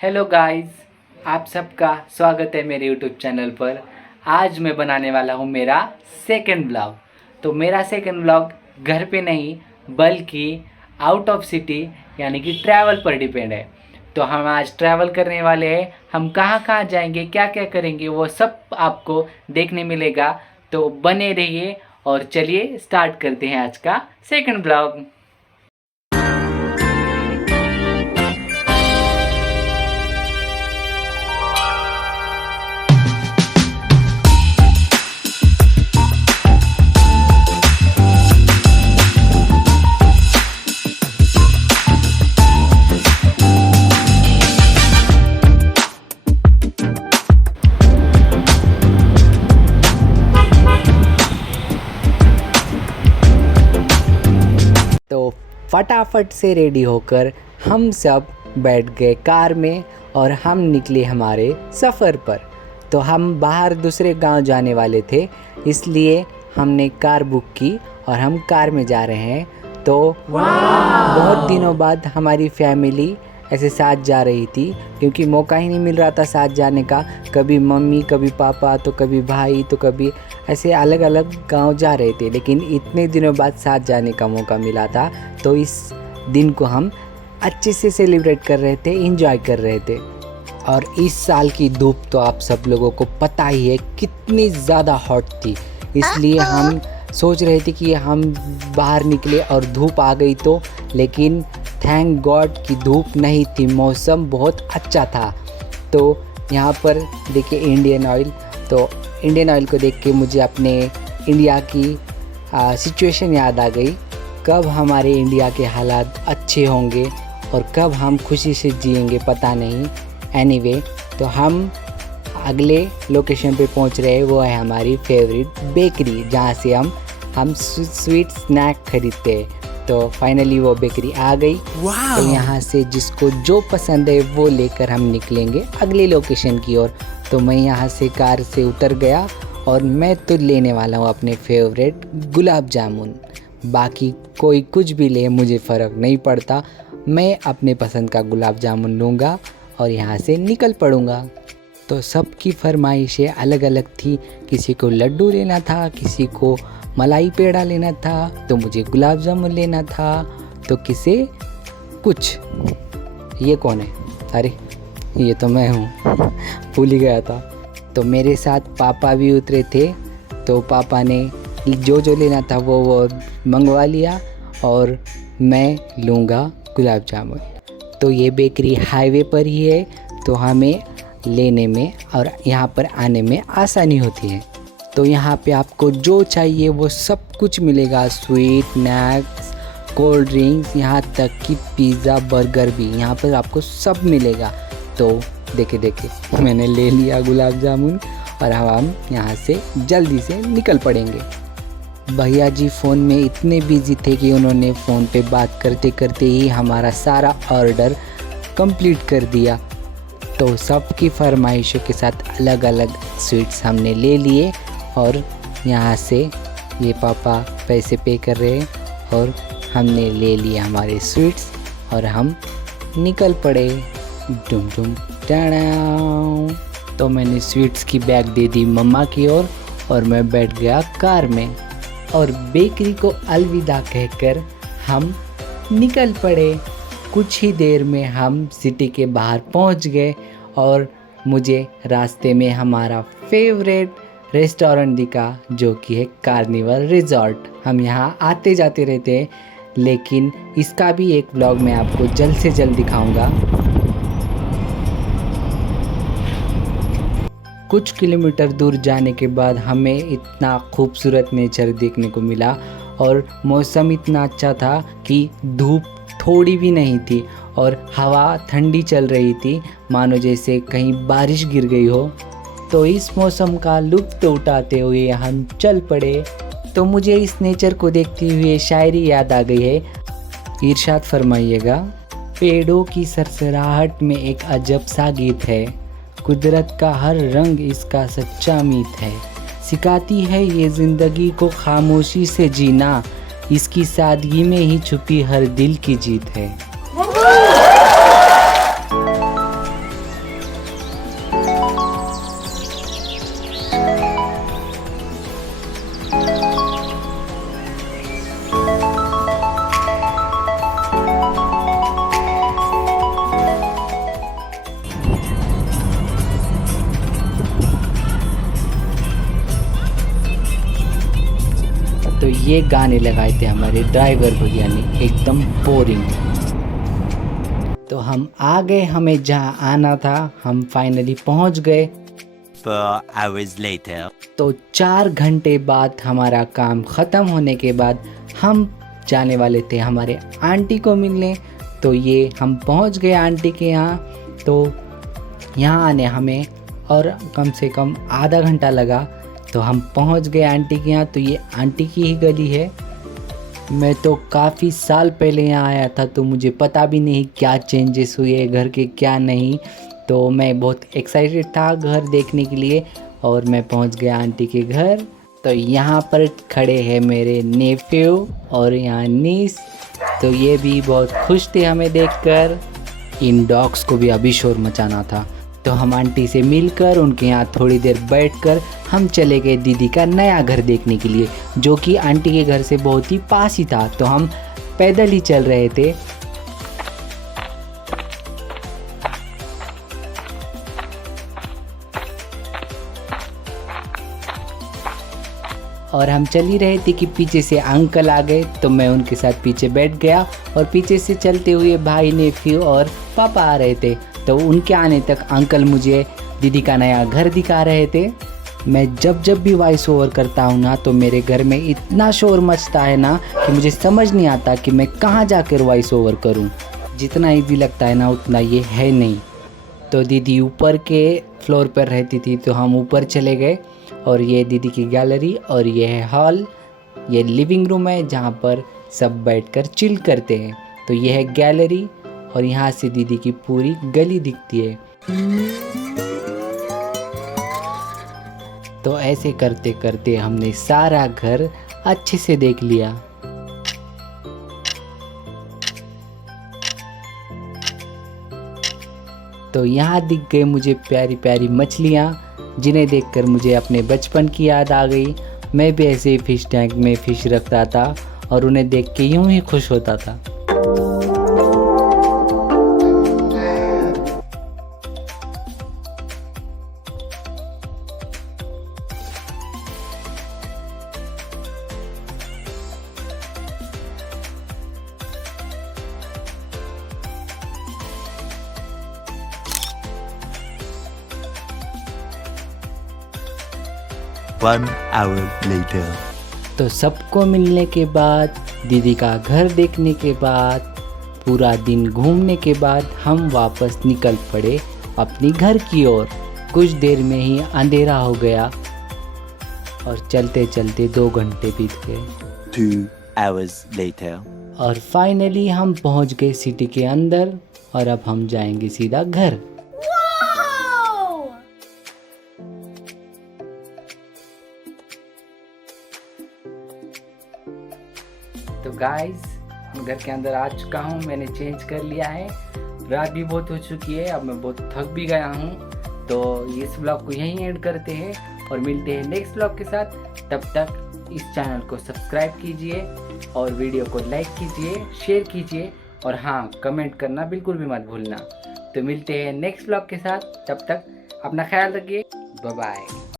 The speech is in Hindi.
हेलो गाइस, आप सबका स्वागत है मेरे यूट्यूब चैनल पर। आज मैं बनाने वाला हूँ मेरा सेकंड ब्लॉग। तो मेरा सेकंड ब्लॉग घर पे नहीं बल्कि आउट ऑफ सिटी यानी कि ट्रैवल पर डिपेंड है। तो हम आज ट्रैवल करने वाले हैं। हम कहाँ कहाँ जाएंगे, क्या क्या करेंगे, वो सब आपको देखने मिलेगा। तो बने रहिए और चलिए स्टार्ट करते हैं आज का सेकंड ब्लॉग। तो फटाफट से रेडी होकर हम सब बैठ गए कार में और हम निकले हमारे सफ़र पर। तो हम बाहर दूसरे गांव जाने वाले थे, इसलिए हमने कार बुक की और हम कार में जा रहे हैं। तो बहुत दिनों बाद हमारी फैमिली ऐसे साथ जा रही थी, क्योंकि मौका ही नहीं मिल रहा था साथ जाने का। कभी मम्मी, कभी पापा, तो कभी भाई, तो कभी ऐसे अलग अलग गांव जा रहे थे। लेकिन इतने दिनों बाद साथ जाने का मौका मिला था, तो इस दिन को हम अच्छे से सेलिब्रेट कर रहे थे, एंजॉय कर रहे थे। और इस साल की धूप तो आप सब लोगों को पता ही है कितनी ज़्यादा हॉट थी, इसलिए हम सोच रहे थे कि हम बाहर निकले और धूप आ गई तो। लेकिन थैंक गॉड कि धूप नहीं थी, मौसम बहुत अच्छा था। तो यहाँ पर देखिए इंडियन ऑयल। तो इंडियन ऑयल को देख के मुझे अपने इंडिया की सिचुएशन याद आ गई। कब हमारे इंडिया के हालात अच्छे होंगे और कब हम खुशी से जिएंगे पता नहीं। एनीवे, तो हम अगले लोकेशन पे पहुंच रहे हैं, वो है हमारी फेवरेट बेकरी, जहाँ से हम स्वीट स्नैक खरीदते हैं। तो फाइनली वो बेकरी आ गई। तो यहाँ से जिसको जो पसंद है वो लेकर हम निकलेंगे अगले लोकेशन की ओर। तो मैं यहाँ से कार से उतर गया और मैं तो लेने वाला हूँ अपने फेवरेट गुलाब जामुन। बाकी कोई कुछ भी ले, मुझे फ़र्क नहीं पड़ता। मैं अपने पसंद का गुलाब जामुन लूँगा और यहाँ से निकल पड़ूँगा। तो सबकी फरमाइशें अलग अलग थी। किसी को लड्डू लेना था, किसी को मलाई पेड़ा लेना था, तो मुझे गुलाब जामुन लेना था, तो किसे कुछ। ये कौन है? अरे ये तो मैं हूँ, भूल ही गया था। तो मेरे साथ पापा भी उतरे थे, तो पापा ने जो जो लेना था वो मंगवा लिया और मैं लूँगा गुलाब जामुन। तो ये बेकरी हाईवे पर ही है, तो हमें लेने में और यहाँ पर आने में आसानी होती है। तो यहाँ पे आपको जो चाहिए वो सब कुछ मिलेगा, स्वीट, स्नैक्स, कोल्ड ड्रिंक्स, यहाँ तक कि पिज़्ज़ा, बर्गर भी यहाँ पर आपको सब मिलेगा। तो देखे मैंने ले लिया गुलाब जामुन और हम यहाँ से जल्दी से निकल पड़ेंगे। भैया जी फ़ोन में इतने बिजी थे कि उन्होंने फ़ोन पे बात करते करते ही हमारा सारा ऑर्डर कंप्लीट कर दिया। तो सबकी फरमाइशों के साथ अलग अलग स्वीट्स हमने ले लिए और यहाँ से ये पापा पैसे पे कर रहे हैं और हमने ले लिया हमारे स्वीट्स और हम निकल पड़े। डुम डुम टाणाऊ। तो मैंने स्वीट्स की बैग दे दी मम्मा की ओर और मैं बैठ गया कार में और बेकरी को अलविदा कहकर हम निकल पड़े। कुछ ही देर में हम सिटी के बाहर पहुंच गए और मुझे रास्ते में हमारा फेवरेट रेस्टोरेंट दिखा, जो कि है कार्निवल रिजॉर्ट। हम यहाँ आते जाते रहते हैं, लेकिन इसका भी एक व्लॉग मैं आपको जल्द से जल्द दिखाऊंगा। कुछ किलोमीटर दूर जाने के बाद हमें इतना खूबसूरत नेचर देखने को मिला और मौसम इतना अच्छा था कि धूप थोड़ी भी नहीं थी और हवा ठंडी चल रही थी, मानो जैसे कहीं बारिश गिर गई हो। तो इस मौसम का लुत्फ़ उठाते हुए हम चल पड़े। तो मुझे इस नेचर को देखते हुए शायरी याद आ गई है, इरशाद फरमाइएगा। पेड़ों की सरसराहट में एक अजब सा गीत है, कुदरत का हर रंग इसका सच्चा मीत है। सिखाती है ये ज़िंदगी को खामोशी से जीना, इसकी सादगी में ही छुपी हर दिल की जीत है। ये गाने लगाए थे हमारे ड्राइवर भैया ने, एकदम बोरिंग। तो हम आ गए, हमें जहाँ आना था हम फाइनली पहुँच गए। 4 hours later. तो 4 घंटे बाद हमारा काम ख़त्म होने के बाद हम जाने वाले थे हमारे आंटी को मिलने। तो ये हम पहुंच गए आंटी के यहाँ। तो यहाँ आने हमें और कम से कम आधा घंटा लगा। तो हम पहुंच गए आंटी के यहाँ। तो ये आंटी की ही गली है। मैं तो काफ़ी साल पहले यहाँ आया था, तो मुझे पता भी नहीं क्या चेंजेस हुए घर के, क्या नहीं। तो मैं बहुत एक्साइटेड था घर देखने के लिए और मैं पहुंच गया आंटी के घर। तो यहाँ पर खड़े हैं मेरे नेफ्यू और यहाँ नीस। तो ये भी बहुत खुश थे हमें देखकर। इन डॉग्स को भी अभी शोर मचाना था। तो हम आंटी से मिलकर उनके यहाँ थोड़ी देर बैठकर हम चले गए दीदी का नया घर देखने के लिए, जो कि आंटी के घर से बहुत ही पास ही था। तो हम पैदल ही चल रहे थे। और हम चल ही रहे थे कि पीछे से अंकल आ गए। तो मैं उनके साथ पीछे बैठ गया और पीछे से चलते हुए भाई, नेफ्यू और पापा आ रहे थे। तो उनके आने तक अंकल मुझे दीदी का नया घर दिखा रहे थे। मैं जब भी वॉइस ओवर करता हूँ ना, तो मेरे घर में इतना शोर मचता है ना कि मुझे समझ नहीं आता कि मैं कहाँ जाकर वॉइस ओवर करूँ। जितना ईजी लगता है ना उतना ये है नहीं। तो दीदी ऊपर के फ्लोर पर रहती थी, तो हम ऊपर चले गए। और ये दीदी की गैलरी और ये है हॉल। ये लिविंग रूम है जहाँ पर सब बैठकर चिल करते हैं। तो ये है गैलरी और यहाँ से दीदी की पूरी गली दिखती है। तो ऐसे करते करते हमने सारा घर अच्छे से देख लिया। तो यहाँ दिख गए मुझे प्यारी प्यारी मछलियाँ, जिन्हें देखकर मुझे अपने बचपन की याद आ गई। मैं भी ऐसे ही फिश टैंक में फ़िश रखता था और उन्हें देख के यूं ही खुश होता था। One hour later. तो सबको मिलने के बाद, दीदी का घर देखने के बाद, पूरा दिन घूमने के बाद हम वापस निकल पड़े अपनी घर की ओर। कुछ देर में ही अंधेरा हो गया और चलते चलते 2 घंटे बीत गए। 2 hours later. और फाइनली हम पहुंच गए सिटी के अंदर और अब हम जाएंगे सीधा घर। तो गाइस, घर के अंदर आ चुका हूँ। मैंने चेंज कर लिया है। रात भी बहुत हो चुकी है, अब मैं बहुत थक भी गया हूँ। तो इस ब्लॉग को यहीं एंड करते हैं और मिलते हैं नेक्स्ट ब्लॉग के साथ। तब तक इस चैनल को सब्सक्राइब कीजिए और वीडियो को लाइक कीजिए, शेयर कीजिए और हाँ, कमेंट करना बिल्कुल भी मत भूलना। तो मिलते हैं नेक्स्ट ब्लॉग के साथ। तब तक अपना ख्याल रखिए। Bye bye.